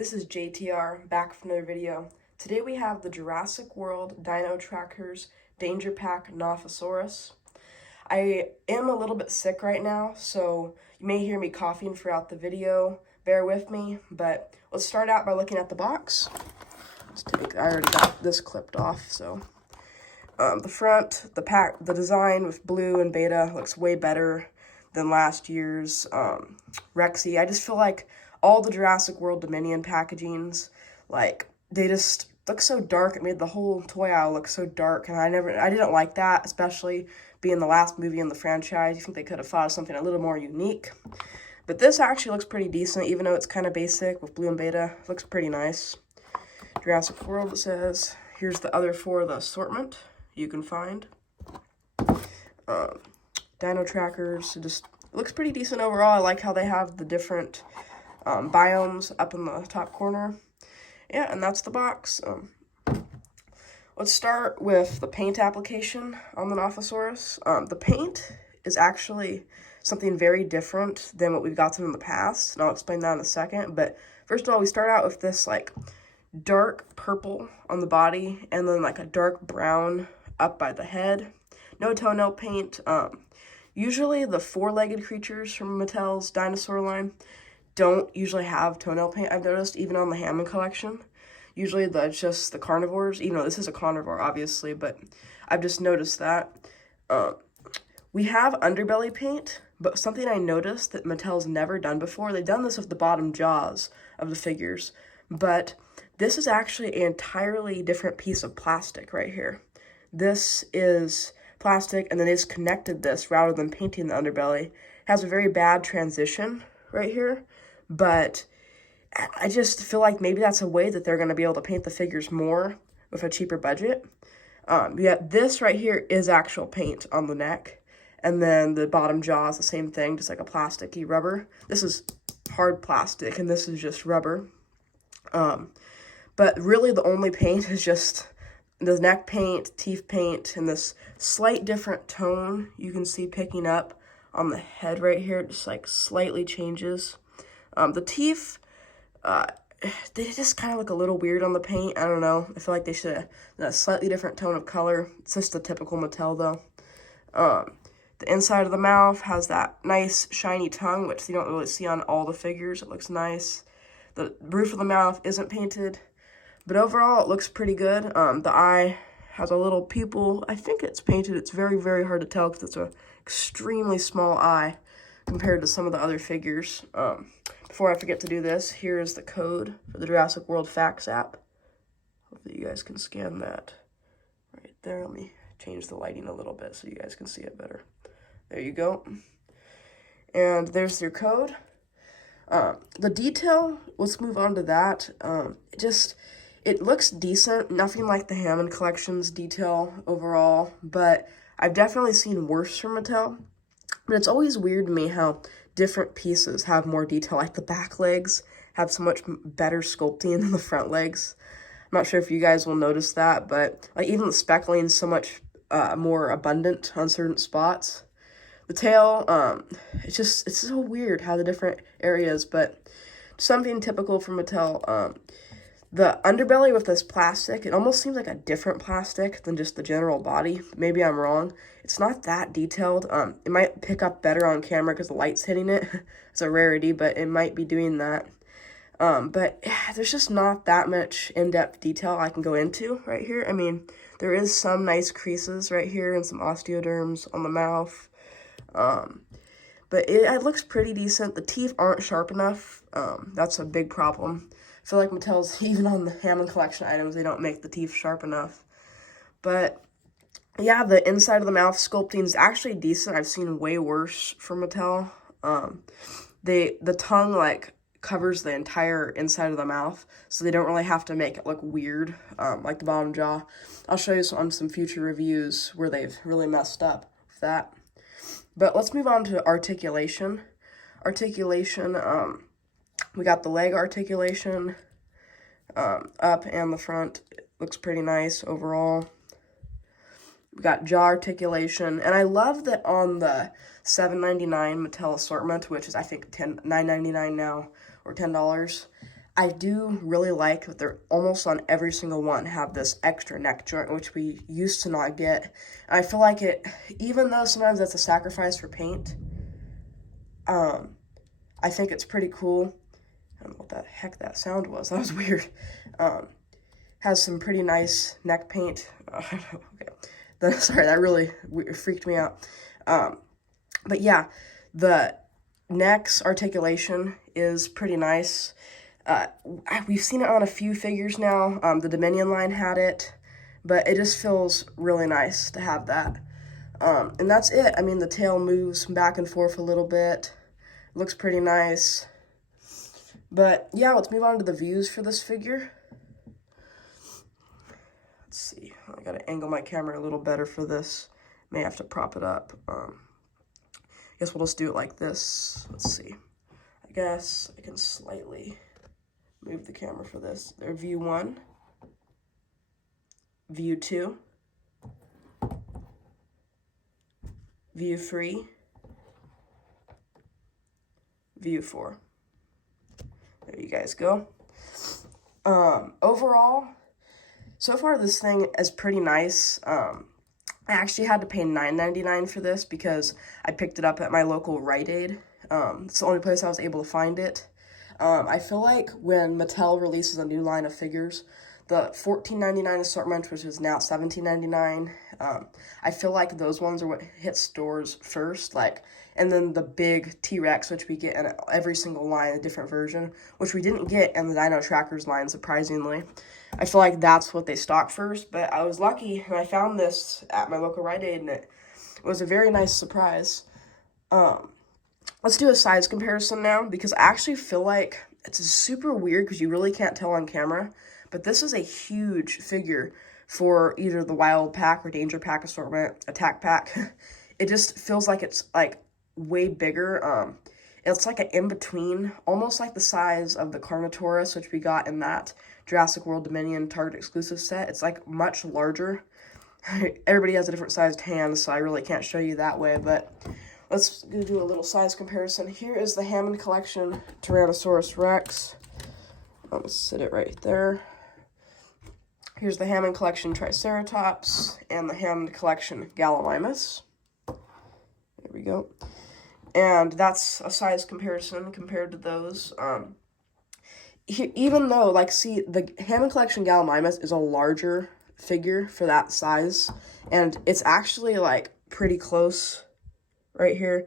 This is JTR, back from another video. Today we have the Jurassic World Dino Trackers Danger Pack Nothosaurus. I am a little bit sick right now, so you may hear me coughing throughout the video. Bear with me, but let's start out by looking at the box. I already got this clipped off, so. The front, the design with blue and beta looks way better than last year's Rexy. I just feel like all the Jurassic World Dominion packagings, like, they just look so dark. It made the whole toy aisle look so dark, and I didn't like that, especially being the last movie in the franchise. You think they could have thought of something a little more unique. But this actually looks pretty decent, even though it's kind of basic with blue and beta. It looks pretty nice. Jurassic World, it says. Here's the other four of the assortment you can find. Dino trackers, it looks pretty decent overall. I like how they have the different biomes up in the top corner. Yeah, and that's the box. Let's start with the paint application on the Nothosaurus. The paint is actually something very different than what we've gotten in the past, and I'll explain that in a second. But first of all, we start out with this like dark purple on the body, and then like a dark brown up by the head. No toenail paint. Usually the four-legged creatures from Mattel's dinosaur line don't usually have toenail paint, I've noticed, even on the Hammond collection. Usually it's just the carnivores, even though this is a carnivore, obviously, but I've just noticed that. We have underbelly paint, but something I noticed that Mattel's never done before, they've done this with the bottom jaws of the figures, but this is actually an entirely different piece of plastic right here. This is plastic, and then they just connected this rather than painting the underbelly. It has a very bad transition right here, but I just feel like maybe that's a way that they're going to be able to paint the figures more with a cheaper budget. Yeah, this right here is actual paint on the neck, and then the bottom jaw is the same thing, just like a plasticky rubber. This is hard plastic, and this is just rubber. But really the only paint is just the neck paint, teeth paint, and this slight different tone you can see picking up on the head right here. Just like slightly changes. The teeth, they just kind of look a little weird on the paint. I don't know. I feel like they should have done a slightly different tone of color. It's just the typical Mattel though. The inside of the mouth has that nice shiny tongue, which you don't really see on all the figures. It looks nice. The roof of the mouth isn't painted. But overall, it looks pretty good. The eye has a little pupil. I think it's painted. It's very, very hard to tell because it's an extremely small eye compared to some of the other figures. Before I forget to do this, here is the code for the Jurassic World Facts app. Hopefully you guys can scan that right there. Let me change the lighting a little bit so you guys can see it better. There you go. And there's your code. The detail, let's move on to that. It looks decent, nothing like the Hammond Collection's detail overall, but I've definitely seen worse from Mattel. But it's always weird to me how different pieces have more detail, like the back legs have so much better sculpting than the front legs. I'm not sure if you guys will notice that, but like even the speckling is so much more abundant on certain spots. The tail, it's so weird how the different areas, but something typical for Mattel. The underbelly with this plastic, it almost seems like a different plastic than just the general body. Maybe I'm wrong. It's not that detailed. It might pick up better on camera because the light's hitting it. It's a rarity, but it might be doing that. But yeah, there's just not that much in-depth detail I can go into right here. I mean, there is some nice creases right here and some osteoderms on the mouth. But it looks pretty decent. The teeth aren't sharp enough. That's a big problem. I feel like Mattel's, even on the Hammond Collection items, they don't make the teeth sharp enough. But yeah, the inside of the mouth sculpting is actually decent. I've seen way worse from Mattel. The tongue like covers the entire inside of the mouth, so they don't really have to make it look weird, like the bottom jaw. I'll show you on some future reviews where they've really messed up with that. But let's move on to articulation. Articulation, we got the leg articulation up and the front. It looks pretty nice overall. We got jaw articulation, and I love that on the $7.99 Mattel assortment, which is I think $9.99 now, or $10. I do really like that they're almost on every single one have this extra neck joint, which we used to not get. I feel like it, even though sometimes that's a sacrifice for paint, I think it's pretty cool. I don't know what the heck that sound was. That was weird. Has some pretty nice neck paint. Okay. Sorry, that really freaked me out. But yeah, the neck's articulation is pretty nice. We've seen it on a few figures now. The Dominion line had it, but it just feels really nice to have that. And that's it. I mean, the tail moves back and forth a little bit. Looks pretty nice. But yeah, let's move on to the views for this figure. Let's see. I gotta angle my camera a little better for this. May have to prop it up. Guess we'll just do it like this. Let's see. I guess I can slightly move the camera for this. There, view 1, view 2, view 3, view 4. There you guys go. Overall, so far this thing is pretty nice. I actually had to pay $9.99 for this because I picked it up at my local Rite Aid. It's the only place I was able to find it. I feel like when Mattel releases a new line of figures, the $14.99 assortment, which is now $17.99, I feel like those ones are what hit stores first, and then the big T-Rex, which we get in every single line, a different version, which we didn't get in the Dino Trackers line, surprisingly. I feel like that's what they stock first, but I was lucky, and I found this at my local Rite Aid, and it was a very nice surprise. Let's do a size comparison now, because I actually feel like it's super weird because you really can't tell on camera, but this is a huge figure for either the Wild Pack or Danger Pack assortment, Attack Pack. It just feels like it's, way bigger. It's like an in-between, almost like the size of the Carnotaurus, which we got in that Jurassic World Dominion Target exclusive set. It's, much larger. Everybody has a different sized hand, so I really can't show you that way, but let's do a little size comparison. Here is the Hammond Collection Tyrannosaurus Rex. I'll sit it right there. Here's the Hammond Collection Triceratops and the Hammond Collection Gallimimus. There we go. And that's a size comparison compared to those. Even though, see, the Hammond Collection Gallimimus is a larger figure for that size, and it's actually, pretty close right here.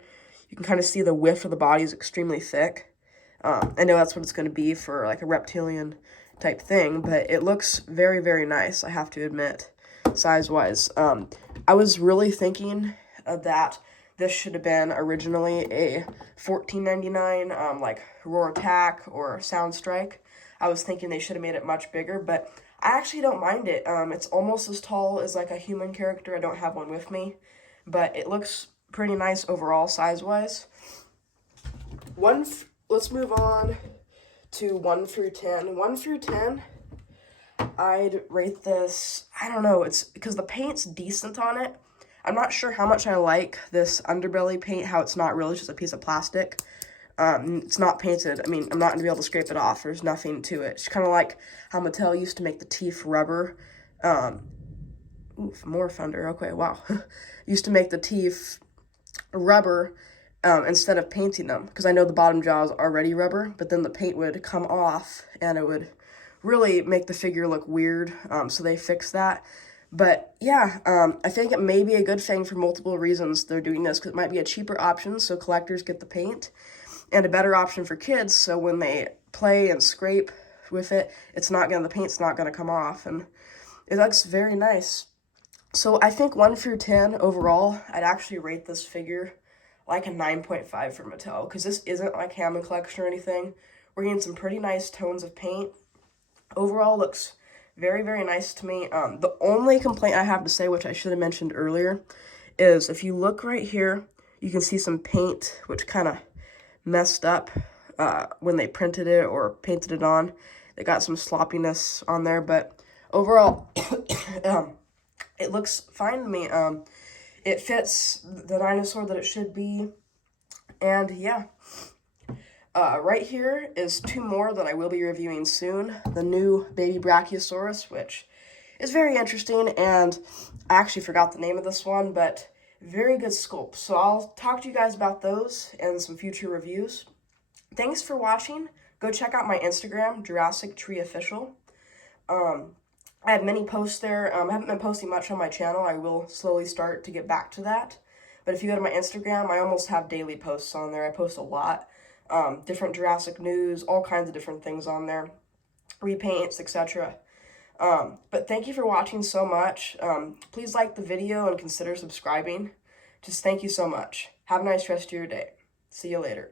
You can kind of see the width of the body is extremely thick. I know that's what it's going to be for, a reptilian type thing, but it looks very, very nice, I have to admit, size-wise. I was really thinking that this should have been originally a $14.99, Roar Attack or Sound Strike. I was thinking they should have made it much bigger, but I actually don't mind it. It's almost as tall as, a human character. I don't have one with me, but it looks pretty nice overall, size-wise. Let's move on to 1 through 10. 1 through 10, I'd rate this, I don't know, it's because the paint's decent on it. I'm not sure how much I like this Underbelly paint, how it's not really just a piece of plastic. It's not painted. I mean, I'm not going to be able to scrape it off. There's nothing to it. It's kind of like how Mattel used to make the teeth rubber. More thunder. Okay, wow. Used to make the teeth rubber instead of painting them, because I know the bottom jaw is already rubber, but then the paint would come off, and it would really make the figure look weird, so they fixed that. But yeah, I think it may be a good thing for multiple reasons they're doing this, because it might be a cheaper option so collectors get the paint, and a better option for kids so when they play and scrape with it, the paint's not going to come off, and it looks very nice. So I think 1 through 10 overall, I'd actually rate this figure like a 9.5 for Mattel, because this isn't like Hammond Collection or anything. We're getting some pretty nice tones of paint. Overall, looks very, very nice to me. The only complaint I have to say, which I should have mentioned earlier, is if you look right here, you can see some paint, which kind of messed up when they printed it or painted it on. They got some sloppiness on there, but overall, it looks fine to me. It fits the dinosaur that it should be, and yeah. Right here is two more that I will be reviewing soon. The new baby Brachiosaurus, which is very interesting, and I actually forgot the name of this one, but very good sculpt. So I'll talk to you guys about those and some future reviews. Thanks for watching. Go check out my Instagram, Jurassic Tree Official. I have many posts there. I haven't been posting much on my channel. I will slowly start to get back to that. But if you go to my Instagram, I almost have daily posts on there. I post a lot. Different Jurassic news, all kinds of different things on there. Repaints, etc. But thank you for watching so much. Please like the video and consider subscribing. Just thank you so much. Have a nice rest of your day. See you later.